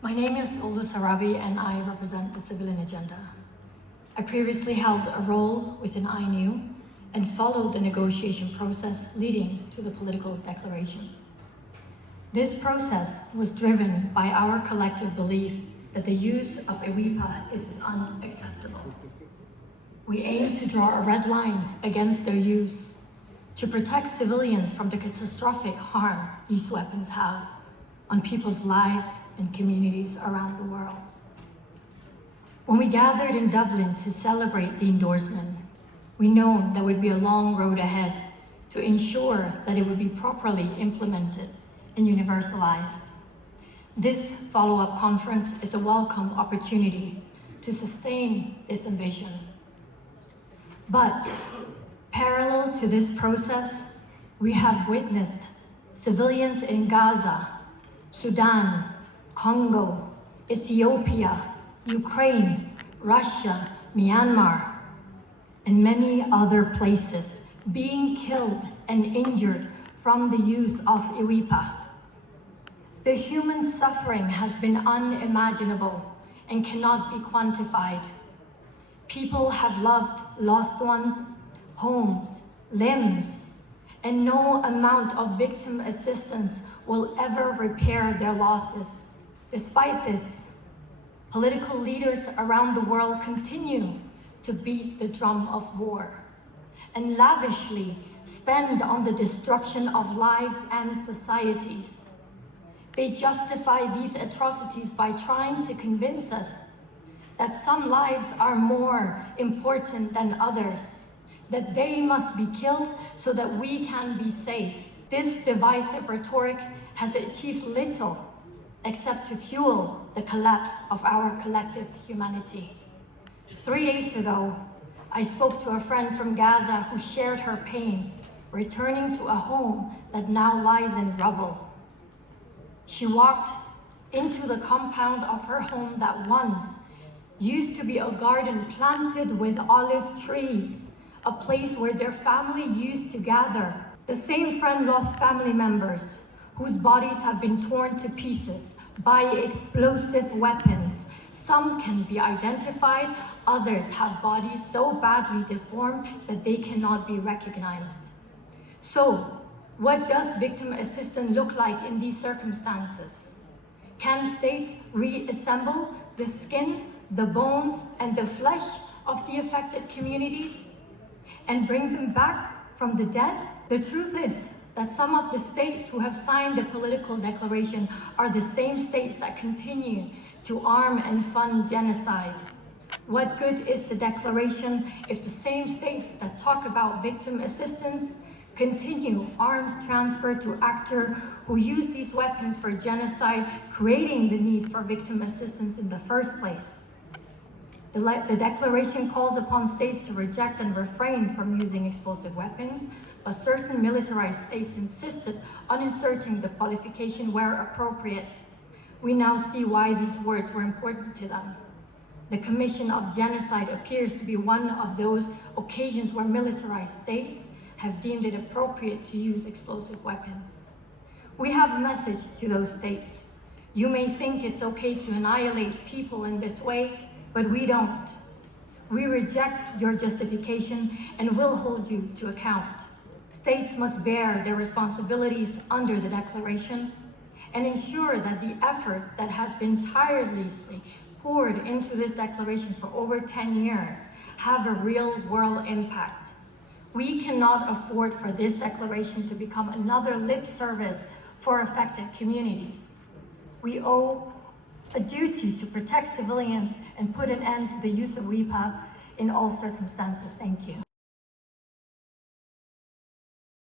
My name is Uldduz and I represent the civilian agenda. I previously held a role within INU and followed the negotiation process leading to the political declaration. This process was driven by our collective belief that the use of EWIPA is unacceptable. We aim to draw a red line against their use to protect civilians from the catastrophic harm these weapons have on people's lives and communities around the world. When we gathered in Dublin to celebrate the endorsement, we know there would be a long road ahead to ensure that it would be properly implemented and universalized. This follow-up conference is a welcome opportunity to sustain this ambition. But parallel to this process, we have witnessed civilians in Gaza, Sudan, Congo, Ethiopia, Ukraine, Russia, Myanmar, and many other places being killed and injured from the use of EWIPA. The human suffering has been unimaginable and cannot be quantified. People have loved lost ones, homes, limbs, and no amount of victim assistance will ever repair their losses. Despite this, political leaders around the world continue to beat the drum of war and lavishly spend on the destruction of lives and societies. They justify these atrocities by trying to convince us that some lives are more important than others, that they must be killed so that we can be safe. This divisive rhetoric has achieved little except to fuel the collapse of our collective humanity. 3 days ago, I spoke to a friend from Gaza who shared her pain, returning to a home that now lies in rubble. She walked into the compound of her home that once used to be a garden planted with olive trees, a place where their family used to gather. The same friend lost family members whose bodies have been torn to pieces by explosive weapons. Some can be identified, others have bodies so badly deformed that they cannot be recognized. So, what does victim assistance look like in these circumstances? Can states reassemble the skin, the bones, and the flesh of the affected communities and bring them back from the dead? The truth is that some of the states who have signed the political declaration are the same states that continue to arm and fund genocide. What good is the declaration if the same states that talk about victim assistance continue arms transfer to actors who use these weapons for genocide, creating the need for victim assistance in the first place? The declaration calls upon states to reject and refrain from using explosive weapons, but certain militarized states insisted on inserting the qualification where appropriate. We now see why these words were important to them. The commission of genocide appears to be one of those occasions where militarized states have deemed it appropriate to use explosive weapons. We have a message to those states. You may think it's okay to annihilate people in this way, but we don't. We reject your justification and will hold you to account. States must bear their responsibilities under the declaration and ensure that the effort that has been tirelessly poured into this declaration for over 10 years have a real-world impact. We cannot afford for this declaration to become another lip service for affected communities. We owe a duty to protect civilians and put an end to the use of EWIPA in all circumstances. Thank you.